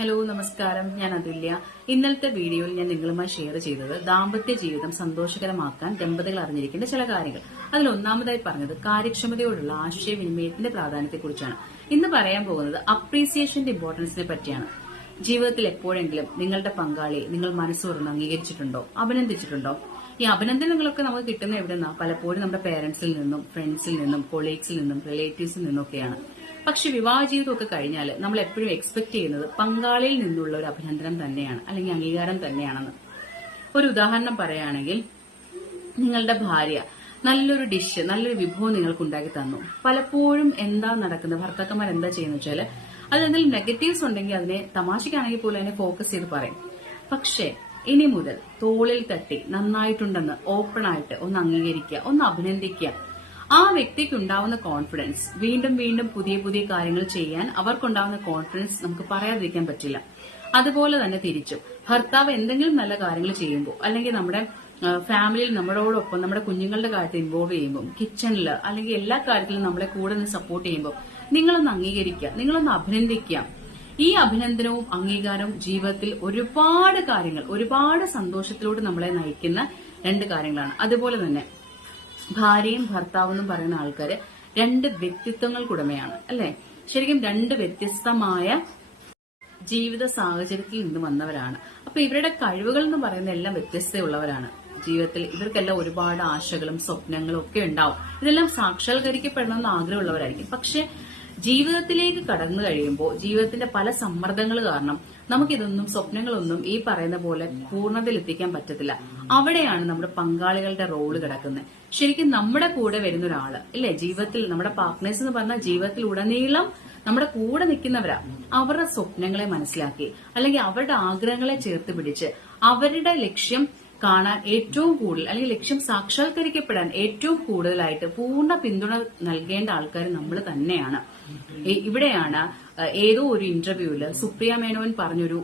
Hello നമസ്കാരം. ഞാൻ അതുല്യ. ഇന്നലത്തെ വീഡിയോയിൽ ഞാൻ നിങ്ങളുമായി ഷെയർ ചെയ്തത് ദാമ്പത്യ ജീവിതം സന്തോഷകരമാക്കാൻ ദമ്പതികൾ അറിഞ്ഞിരിക്കേണ്ട ചില കാര്യങ്ങൾ. അതിൽ ഒന്നാമതായി പറഞ്ഞത് കാര്യക്ഷമതയോടുള്ള ആശയവിനിമയത്തിന്റെ പ്രാധാന്യത്തെക്കുറിച്ചാണ്. ഇന്ന് പറയാൻ പോകുന്നത് അപ്രീസിയേഷന്റെ ഇമ്പോർട്ടൻസിനെ പറ്റിയാണ്. ജീവിതത്തിൽ എപ്പോഴെങ്കിലും നിങ്ങളുടെ പങ്കാളിയെ നിങ്ങൾ മനസ്സുറന്ന് അംഗീകരിച്ചിട്ടുണ്ടോ? അഭിനന്ദിച്ചിട്ടുണ്ടോ? ഈ അഭിനന്ദനങ്ങളൊക്കെ നമുക്ക് കിട്ടുന്ന എവിടെന്നാ? പലപ്പോഴും നമ്മുടെ പേരൻസിൽ നിന്നും ഫ്രണ്ട്സിൽ നിന്നും കൊളീഗ്സിൽ നിന്നും റിലേറ്റീവ്സിൽ നിന്നൊക്കെയാണ് പക്ഷെ വിവാഹ ജീവിതമൊക്കെ കഴിഞ്ഞാൽ നമ്മൾ എപ്പോഴും എക്സ്പെക്ട് ചെയ്യുന്നത് പങ്കാളിയിൽ നിന്നുള്ള ഒരു അഭിനന്ദനം തന്നെയാണ് അല്ലെങ്കിൽ അംഗീകാരം തന്നെയാണെന്ന്. ഒരു ഉദാഹരണം പറയുകയാണെങ്കിൽ നിങ്ങളുടെ ഭാര്യ നല്ലൊരു ഡിഷ് നല്ലൊരു വിഭവം നിങ്ങൾക്ക് ഉണ്ടാക്കി തന്നു. പലപ്പോഴും എന്താ നടക്കുന്നത്? ഭർത്താക്കന്മാർ എന്താ ചെയ്യുന്നത് വെച്ചാൽ അത് എന്തെങ്കിലും നെഗറ്റീവ്സ് ഉണ്ടെങ്കിൽ അതിനെ തമാശക്കാണെങ്കിൽ പോലും അതിനെ ഫോക്കസ് ചെയ്ത് പറയും. പക്ഷേ ഇനി മുതൽ തോളിൽ തട്ടി നന്നായിട്ടുണ്ടെന്ന് ഓപ്പൺ ആയിട്ട് ഒന്ന് അംഗീകരിക്കുക ഒന്ന് അഭിനന്ദിക്കുക ആ വ്യക്തിക്ക് ഉണ്ടാവുന്ന കോൺഫിഡൻസ് വീണ്ടും വീണ്ടും പുതിയ പുതിയ കാര്യങ്ങൾ ചെയ്യാൻ അവർക്കുണ്ടാവുന്ന കോൺഫിഡൻസ് നമുക്ക് പറയാതിരിക്കാൻ പറ്റില്ല. അതുപോലെ തന്നെ തിരിച്ചു. ഭർത്താവ് എന്തെങ്കിലും നല്ല കാര്യങ്ങൾ ചെയ്യുമ്പോൾ അല്ലെങ്കിൽ നമ്മുടെ ഫാമിലിയിൽ നമ്മളോടൊപ്പം നമ്മുടെ കുഞ്ഞുങ്ങളുടെ കാര്യത്തിൽ ഇൻവോൾവ് ചെയ്യുമ്പോൾ കിച്ചണിൽ അല്ലെങ്കിൽ എല്ലാ കാര്യത്തിലും നമ്മളെ കൂടെ നിന്ന് സപ്പോർട്ട് ചെയ്യുമ്പോൾ നിങ്ങളൊന്ന് അംഗീകരിക്കുക നിങ്ങളൊന്ന് അഭിനന്ദിക്കുക. ഈ അഭിനന്ദനവും അംഗീകാരവും ജീവിതത്തിൽ ഒരുപാട് കാര്യങ്ങൾ ഒരുപാട് സന്തോഷത്തിലൂടെ നമ്മളെ നയിക്കുന്ന രണ്ട് കാര്യങ്ങളാണ്. അതുപോലെ തന്നെ ഭാര്യയും ഭർത്താവും എന്ന് പറയുന്ന ആൾക്കാര് രണ്ട് വ്യക്തിത്വങ്ങൾക്കുടമയാണ് അല്ലെ? ശരിക്കും രണ്ട് വ്യത്യസ്തമായ ജീവിത സാഹചര്യത്തിൽ നിന്ന് വന്നവരാണ്. അപ്പൊ ഇവരുടെ കഴിവുകൾ എന്ന് പറയുന്ന എല്ലാം വ്യത്യസ്തയുള്ളവരാണ്. ജീവിതത്തിൽ ഇവർക്കെല്ലാം ഒരുപാട് ആശകളും സ്വപ്നങ്ങളും ഒക്കെ ഉണ്ടാവും. ഇതെല്ലാം സാക്ഷാത്കരിക്കപ്പെടണമെന്ന് ആഗ്രഹമുള്ളവരായിരിക്കും. പക്ഷെ ജീവിതത്തിലേക്ക് കടന്നു കഴിയുമ്പോൾ ജീവിതത്തിന്റെ പല സമ്മർദ്ദങ്ങൾ കാരണം നമുക്കിതൊന്നും സ്വപ്നങ്ങളൊന്നും ഈ പറയുന്ന പോലെ പൂർണതയിൽ എത്തിക്കാൻ പറ്റത്തില്ല. അവിടെയാണ് നമ്മുടെ പങ്കാളികളുടെ റോൾ കിടക്കുന്നത്. ശരിക്കും നമ്മുടെ കൂടെ വരുന്ന ഒരാൾ ഇല്ലേ? ജീവിതത്തിൽ നമ്മുടെ പാർട്ട്നേഴ്സ് എന്ന് പറഞ്ഞാൽ ജീവിതത്തിൽ ഉടനീളം നമ്മുടെ കൂടെ നിൽക്കുന്നവരാ. അവരുടെ സ്വപ്നങ്ങളെ മനസ്സിലാക്കി അല്ലെങ്കിൽ അവരുടെ ആഗ്രഹങ്ങളെ ചേർത്ത് പിടിച്ച് അവരുടെ ലക്ഷ്യം കാണാൻ ഏറ്റവും കൂടുതൽ അല്ലെങ്കിൽ ലക്ഷ്യം സാക്ഷാത്കരിക്കപ്പെടാൻ ഏറ്റവും കൂടുതലായിട്ട് പൂർണ പിന്തുണ നൽകേണ്ട ആൾക്കാർ നമ്മൾ തന്നെയാണ്. ഇവിടെയാണ് ഏതോ ഒരു ഇന്റർവ്യൂവിൽ സുപ്രിയ മേനോൻ പറഞ്ഞൊരു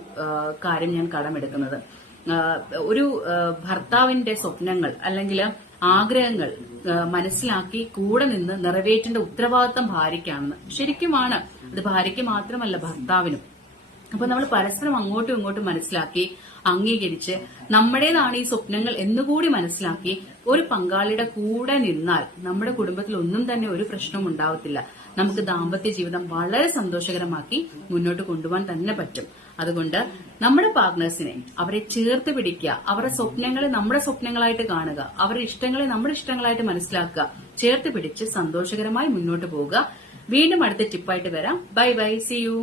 കാര്യം ഞാൻ കടമെടുക്കുന്നത്. ഒരു ഭർത്താവിന്റെ സ്വപ്നങ്ങൾ അല്ലെങ്കിൽ ആഗ്രഹങ്ങൾ മനസ്സിലാക്കി കൂടെ നിന്ന് നിറവേറ്റേണ്ട ഉത്തരവാദിത്തം ഭാര്യയ്ക്കാണെന്ന് ശരിക്കുമാണ്. അത് ഭാര്യയ്ക്ക് മാത്രമല്ല ഭർത്താവിനും. അപ്പൊ നമ്മൾ പരസ്പരം അങ്ങോട്ടും ഇങ്ങോട്ടും മനസ്സിലാക്കി അംഗീകരിച്ച് നമ്മുടേതാണ് ഈ സ്വപ്നങ്ങൾ എന്നുകൂടി മനസ്സിലാക്കി ഒരു പങ്കാളിയുടെ കൂടെ നിന്നാൽ നമ്മുടെ കുടുംബത്തിൽ ഒന്നും തന്നെ ഒരു പ്രശ്നവും ഉണ്ടാവത്തില്ല. നമുക്ക് ദാമ്പത്യ ജീവിതം വളരെ സന്തോഷകരമാക്കി മുന്നോട്ട് കൊണ്ടുപോകാൻ തന്നെ പറ്റും. അതുകൊണ്ട് നമ്മുടെ പാർട്ട്നേഴ്സിനെ അവരെ ചേർത്ത് പിടിക്കുക അവരുടെ സ്വപ്നങ്ങളെ നമ്മുടെ സ്വപ്നങ്ങളായിട്ട് കാണുക അവരുടെ ഇഷ്ടങ്ങളെ നമ്മുടെ ഇഷ്ടങ്ങളായിട്ട് മനസ്സിലാക്കുക ചേർത്ത് പിടിച്ച് സന്തോഷകരമായി മുന്നോട്ട് പോവുക. വീണ്ടും അടുത്ത ടിപ്പായിട്ട് വരാം. Bye bye C U